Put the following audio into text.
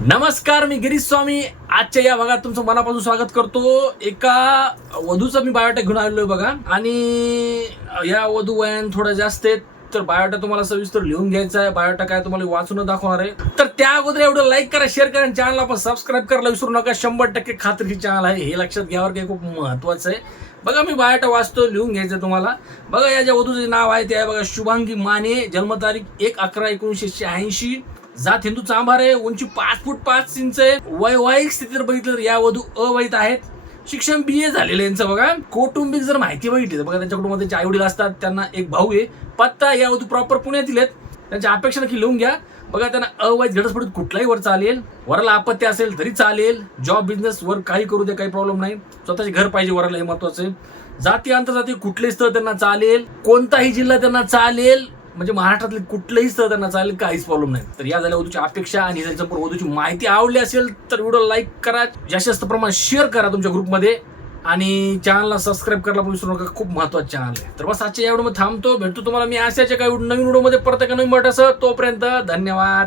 नमस्कार मी गिरीश स्वामी. आजच्या या भागात तुमचं मनापासून स्वागत करतो. एका वधूचा मी बायोटेक घेऊन आलेलो आहे बघा. आणि या वधू वयान थोडं जास्त आहेत. तर बायोटा तुम्हाला सविस्तर लिहून घ्यायचा आहे. बायोटा काय तुम्हाला वाचून दाखवणार आहे. तर त्या अगोदर एवढं लाईक करा शेअर करा चॅनलला पण सबस्क्राईब करायला विसरू नका. शंभर टक्के खात्रीची चॅनल आहे. हे लक्षात घ्यावर काही खूप महत्वाचं आहे. बघा मी बायोटा वाचतो लिहून घ्यायचं तुम्हाला. बघा या ज्या वधूचे नाव आहे ते आहे बघा शुभांगी माने जन्मतारीख एक अकरा एकोणीसशे शहाऐंशी. जात हिंदू चांभार आहे. उंची पाच फूट पाच इंच आहे. वैवाहिक स्थिती बघितलं तर या वधू अवैध आहेत. शिक्षण बी ए झालेलं यांचं बघा. कौटुंबिक जर माहिती बघितली तर बघा त्यांच्या कुटुंबात त्यांचे आई वडील असतात त्यांना एक भाऊ आहे. पत्ता या तू प्रॉपर पुण्यातील आहेत त्यांच्या अपेक्षा नक्की लिहून घ्या. बघा त्यांना अवैध घटस्फोटीत कुठलाही वर चालेल. वराला आपत्ती असेल तरी चालेल. जॉब बिझनेस वर काही करू दे काही प्रॉब्लेम नाही. स्वतःचे घर पाहिजे वराला हे महत्वाचं आहे. जाती आंतरजाती कुठले स्थळ त्यांना चालेल. कोणताही जिल्हा त्यांना चालेल. म्हणजे महाराष्ट्रातले कुठलंही स्थळ त्यांना चालेल काहीच प्रॉब्लेम नाही. तर या झाल्या वधूची अपेक्षा आणि जर संपूर्ण वधूची माहिती आवडली असेल तर व्हिडिओ लाईक करा. जास्तीत जास्त प्रमाणात शेअर करा तुमच्या ग्रुपमध्ये आणि चॅनलला सबस्क्राईब करायला पण विसरू नका. खूप महत्वाचं चॅनल आहे. तर बस आजच्या या मग थांबतो. भेटतो तुम्हाला मी अशाच्या काही नवीन व्हिडिओमध्ये परत एका नवीन म्हटलं असं तोपर्यंत धन्यवाद.